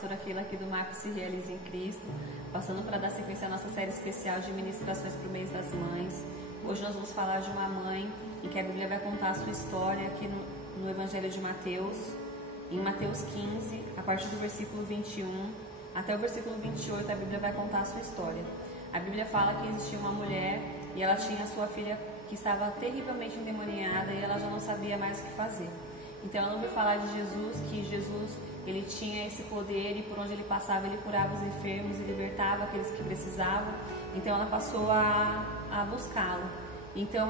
pastora Keila aqui do Marco Se Realiza em Cristo, passando para dar sequência à nossa série especial de ministrações para o mês das mães. Hoje nós vamos falar de uma mãe em que a Bíblia vai contar a sua história aqui no Evangelho de Mateus, em Mateus 15, a partir do versículo 21 até o versículo 28, a Bíblia vai contar a sua história. A Bíblia fala que existia uma mulher e ela tinha sua filha que estava terrivelmente endemoniada e ela já não sabia mais o que fazer. Então ela ouviu falar de Jesus, que Jesus ele tinha esse poder e por onde ele passava ele curava os enfermos e libertava aqueles que precisavam. Então ela passou a buscá-lo. Então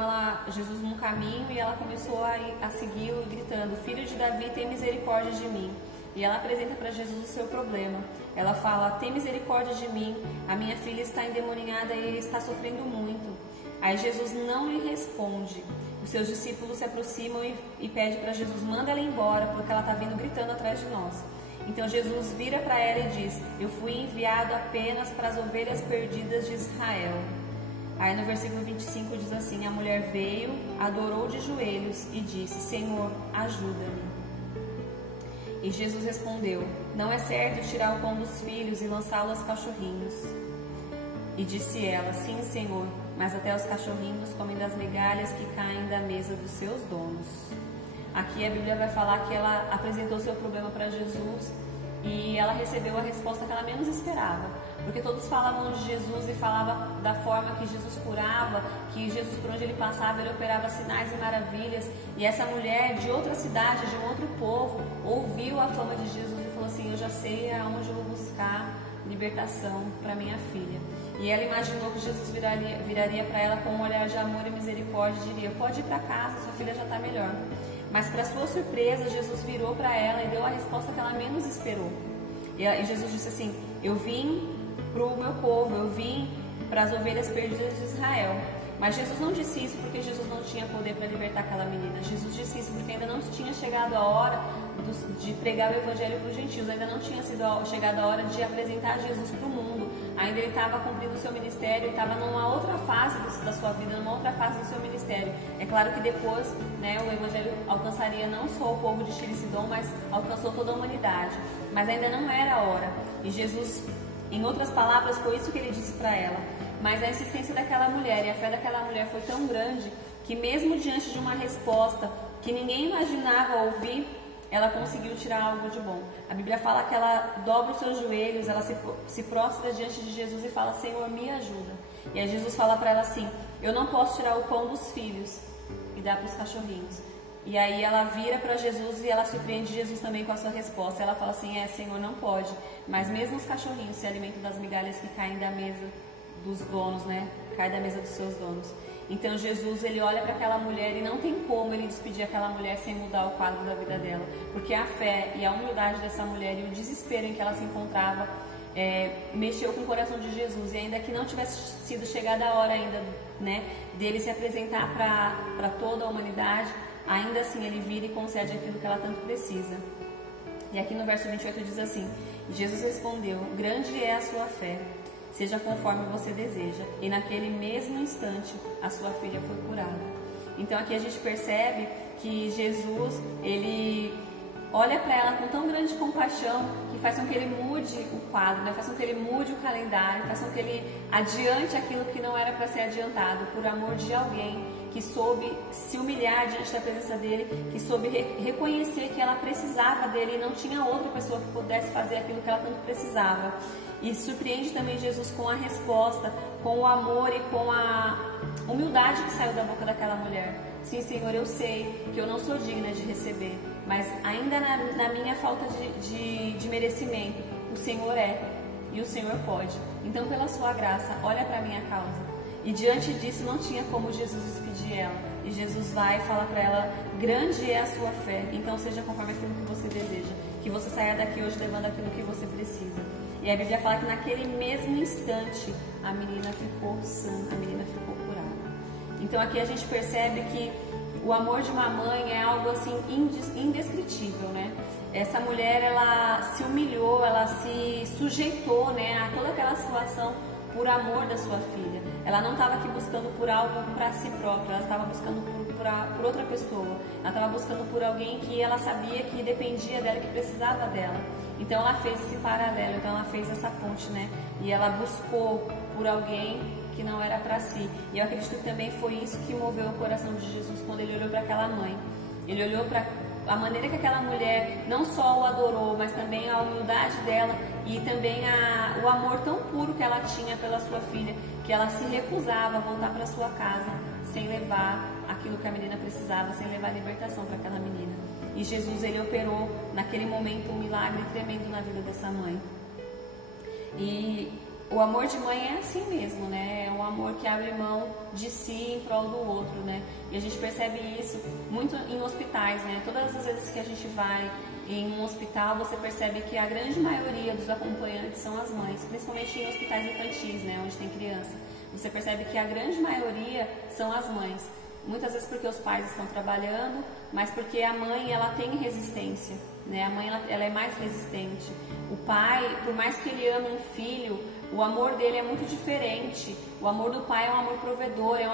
Jesus num caminho e ela começou a segui-lo gritando: Filho de Davi, tem misericórdia de mim. E ela apresenta para Jesus o seu problema. Ela fala: tem misericórdia de mim, a minha filha está endemoniada e está sofrendo muito. Aí Jesus não lhe responde. Os seus discípulos se aproximam e pedem para Jesus: manda ela embora, porque ela está vindo gritando atrás de nós. Então Jesus vira para ela e diz: eu fui enviado apenas para as ovelhas perdidas de Israel. Aí no versículo 25 diz assim: a mulher veio, adorou de joelhos e disse: Senhor, ajuda-me. E Jesus respondeu: não é certo tirar o pão dos filhos e lançá-lo aos cachorrinhos. E disse ela: sim, Senhor, mas até os cachorrinhos comem das migalhas que caem da mesa dos seus donos. Aqui a Bíblia vai falar que ela apresentou seu problema para Jesus e ela recebeu a resposta que ela menos esperava, porque todos falavam de Jesus e falavam da forma que Jesus curava, que Jesus por onde ele passava ele operava sinais e maravilhas, e essa mulher de outra cidade, de um outro povo, ouviu a fama de Jesus e falou assim: eu já sei aonde eu vou buscar libertação para minha filha. E ela imaginou que Jesus viraria para ela com um olhar de amor e misericórdia e diria: pode ir para casa, sua filha já está melhor. Mas para sua surpresa, Jesus virou para ela e deu a resposta que ela menos esperou. E Jesus disse assim: eu vim para o meu povo, eu vim para as ovelhas perdidas de Israel. Mas Jesus não disse isso porque Jesus não tinha poder para libertar aquela menina. Jesus disse isso porque ainda não tinha chegado a hora de pregar o evangelho para os gentios. Ainda não tinha chegado a hora de apresentar Jesus para o mundo. Ainda ele estava cumprindo o seu ministério, estava numa outra fase da sua vida, numa outra fase do seu ministério. É claro que depois, o evangelho alcançaria não só o povo de Tiro e Sidom, mas alcançou toda a humanidade. Mas ainda não era a hora. E Jesus, em outras palavras, foi isso que ele disse para ela. Mas a insistência daquela mulher e a fé daquela mulher foi tão grande que mesmo diante de uma resposta que ninguém imaginava ouvir, ela conseguiu tirar algo de bom. A Bíblia fala que ela dobra os seus joelhos, ela se prostra diante de Jesus e fala: Senhor, me ajuda. E aí Jesus fala para ela assim: eu não posso tirar o pão dos filhos e dar para os cachorrinhos. E aí ela vira para Jesus e ela surpreende Jesus também com a sua resposta. Ela fala assim: Senhor, não pode, mas mesmo os cachorrinhos se alimentam das migalhas que caem da mesa dos donos, cai da mesa dos seus donos. Então Jesus, ele olha para aquela mulher e não tem como ele despedir aquela mulher sem mudar o quadro da vida dela, porque a fé e a humildade dessa mulher e o desespero em que ela se encontrava mexeu com o coração de Jesus. E ainda que não tivesse sido chegada a hora ainda dele se apresentar para toda a humanidade, ainda assim ele vira e concede aquilo que ela tanto precisa. E aqui no verso 28 diz assim: Jesus respondeu: grande é a sua fé, seja conforme você deseja. E naquele mesmo instante a sua filha foi curada. Então aqui a gente percebe que Jesus, ele olha para ela com tão grande compaixão que faz com que ele mude o quadro, faz com que ele mude o calendário, faz com que ele adiante aquilo que não era para ser adiantado, por amor de alguém que soube se humilhar diante da presença dele, que soube reconhecer que ela precisava dele e não tinha outra pessoa que pudesse fazer aquilo que ela tanto precisava. E surpreende também Jesus com a resposta, com o amor e com a humildade que saiu da boca daquela mulher. Sim, Senhor, eu sei que eu não sou digna de receber, mas ainda na minha falta de merecimento, o Senhor é e o Senhor pode. Então, pela sua graça, olha para a minha causa. E diante disso não tinha como Jesus despedir ela. E Jesus vai e fala para ela: grande é a sua fé, então seja conforme aquilo que você deseja, que você saia daqui hoje levando aquilo que você precisa. E a Bíblia fala que naquele mesmo instante a menina ficou sã, a menina ficou curada. Então aqui a gente percebe que o amor de uma mãe é algo assim indescritível, Essa mulher, ela se humilhou, ela se sujeitou, a toda aquela situação por amor da sua filha. Ela não estava aqui buscando por algo para si própria, ela estava buscando por outra pessoa. Ela estava buscando por alguém que ela sabia que dependia dela, que precisava dela. Então ela fez esse paralelo, então ela fez essa ponte, né? E ela buscou por alguém que não era para si. E eu acredito que também foi isso que moveu o coração de Jesus quando ele olhou para aquela mãe. Ele olhou para a maneira que aquela mulher não só o adorou, mas também a humildade dela e também o amor tão puro que ela tinha pela sua filha, que ela se recusava a voltar para sua casa sem levar aquilo que a menina precisava, sem levar libertação para aquela menina. E Jesus, ele operou naquele momento um milagre tremendo na vida dessa mãe. E o amor de mãe é assim mesmo, né? É um amor que abre mão de si em prol do outro, né? E a gente percebe isso muito em hospitais, né? Todas as vezes que a gente vai em um hospital, você percebe que a grande maioria dos acompanhantes são as mães, principalmente em hospitais infantis, né? Onde tem criança. Você percebe que a grande maioria são as mães. Muitas vezes porque os pais estão trabalhando, mas porque a mãe, ela tem resistência, né? A mãe, ela é mais resistente. O pai, por mais que ele ame um filho, o amor dele é muito diferente. O amor do pai é um amor provedor, é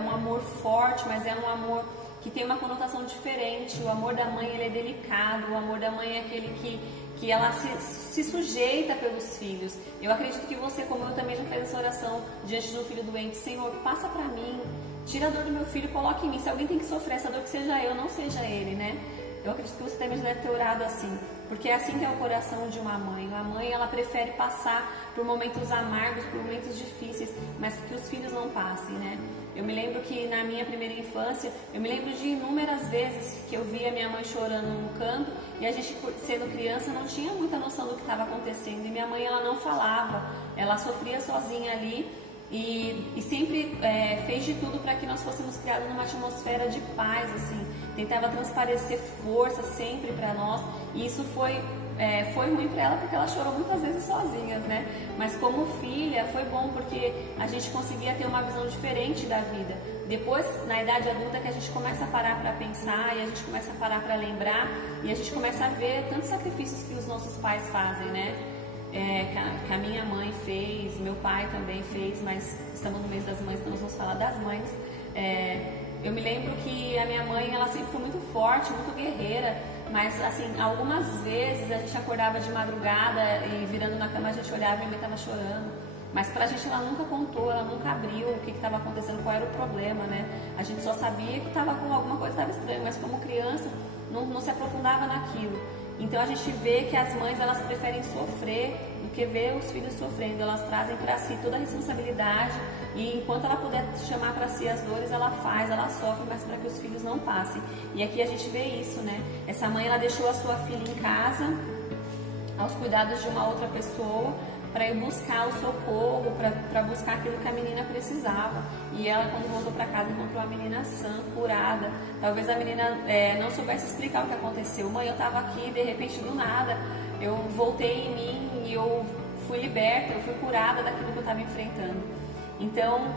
um amor forte, mas é um amor que tem uma conotação diferente. O amor da mãe, ele é delicado. O amor da mãe é aquele que ela se sujeita pelos filhos. Eu acredito que você, como eu, também já fez essa oração diante de um filho doente. Senhor, passa para mim, tira a dor do meu filho, coloque em mim. Se alguém tem que sofrer essa dor, que seja eu, não seja ele, né? Eu acredito que você também já deve ter orado assim, porque é assim que é o coração de uma mãe. Uma mãe, ela prefere passar por momentos amargos, por momentos difíceis, mas que os filhos não passem, né? Eu me lembro que na minha primeira infância, eu me lembro de inúmeras vezes que eu via minha mãe chorando no canto e a gente, sendo criança, não tinha muita noção do que estava acontecendo. E minha mãe, ela não falava, ela sofria sozinha ali. E sempre fez de tudo para que nós fôssemos criados numa atmosfera de paz, assim. Tentava transparecer força sempre para nós. E isso foi ruim para ela porque ela chorou muitas vezes sozinha, né? Mas como filha foi bom porque a gente conseguia ter uma visão diferente da vida. Depois, na idade adulta, que a gente começa a parar para pensar e a gente começa a parar para lembrar e a gente começa a ver tantos sacrifícios que os nossos pais fazem, né? Que a minha mãe fez, meu pai também fez, mas estamos no mês das mães, então nós vamos falar das mães. Eu me lembro que a minha mãe, ela sempre foi muito forte, muito guerreira, mas assim, algumas vezes a gente acordava de madrugada e virando na cama a gente olhava e minha mãe estava chorando. Mas pra gente ela nunca contou, ela nunca abriu o que estava acontecendo, qual era o problema, né? A gente só sabia que estava com alguma coisa, estava estranha, mas como criança não se aprofundava naquilo. Então a gente vê que as mães, elas preferem sofrer do que ver os filhos sofrendo. Elas trazem para si toda a responsabilidade e enquanto ela puder chamar para si as dores, ela faz, ela sofre, mas para que os filhos não passem. E aqui a gente vê isso, né? Essa mãe, ela deixou a sua filha em casa aos cuidados de uma outra pessoa para ir buscar o socorro, para buscar aquilo que a menina precisava. E ela, quando voltou para casa, encontrou a menina sã, curada. Talvez a menina não soubesse explicar o que aconteceu. Mãe, eu estava aqui, de repente, do nada, eu voltei em mim e eu fui liberta, eu fui curada daquilo que eu estava enfrentando. Então,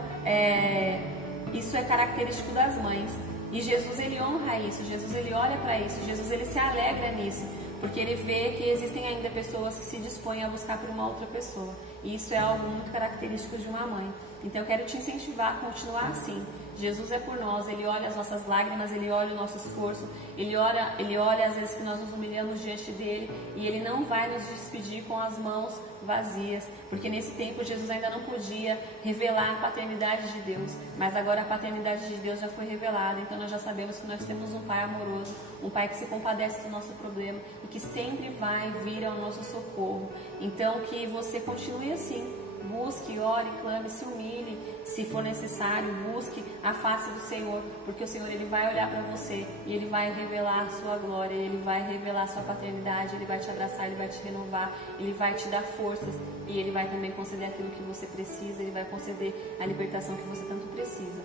isso é característico das mães. E Jesus, ele honra isso, Jesus, ele olha para isso, Jesus, ele se alegra nisso. Porque ele vê que existem ainda pessoas que se dispõem a buscar por uma outra pessoa. E isso é algo muito característico de uma mãe. Então eu quero te incentivar a continuar assim. Jesus é por nós, Ele olha as nossas lágrimas, Ele olha o nosso esforço, Ele olha às vezes que nós nos humilhamos diante dEle e Ele não vai nos despedir com as mãos vazias, porque nesse tempo Jesus ainda não podia revelar a paternidade de Deus, mas agora a paternidade de Deus já foi revelada, então nós já sabemos que nós temos um Pai amoroso, um Pai que se compadece do nosso problema e que sempre vai vir ao nosso socorro. Então que você continue assim. Busque, ore, clame, se humilhe, se for necessário, busque a face do Senhor, porque o Senhor, Ele vai olhar para você e Ele vai revelar a sua glória, Ele vai revelar a sua paternidade, Ele vai te abraçar, Ele vai te renovar, Ele vai te dar forças e Ele vai também conceder aquilo que você precisa, Ele vai conceder a libertação que você tanto precisa,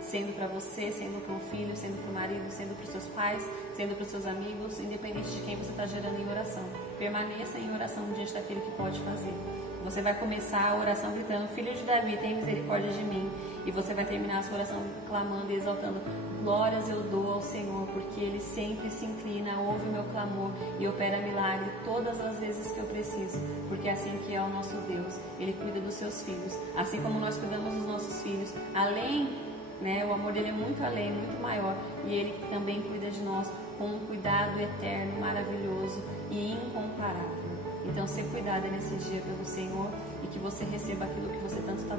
sendo para você, sendo para um filho, sendo para o marido, sendo para os seus pais, sendo para os seus amigos, independente de quem você está gerando em oração. Permaneça em oração diante daquele que pode fazer. Você vai começar a oração gritando, Filho de Davi, tem misericórdia de mim. E você vai terminar a sua oração clamando e exaltando, glórias eu dou ao Senhor, porque Ele sempre se inclina, ouve o meu clamor e opera milagre todas as vezes que eu preciso, porque é assim que é o nosso Deus. Ele cuida dos seus filhos, assim como nós cuidamos dos nossos filhos, além né? O amor dele é muito além, muito maior, e ele também cuida de nós com um cuidado eterno, maravilhoso e incomparável. Então, ser cuidada nesse dia pelo Senhor e que você receba aquilo que você tanto está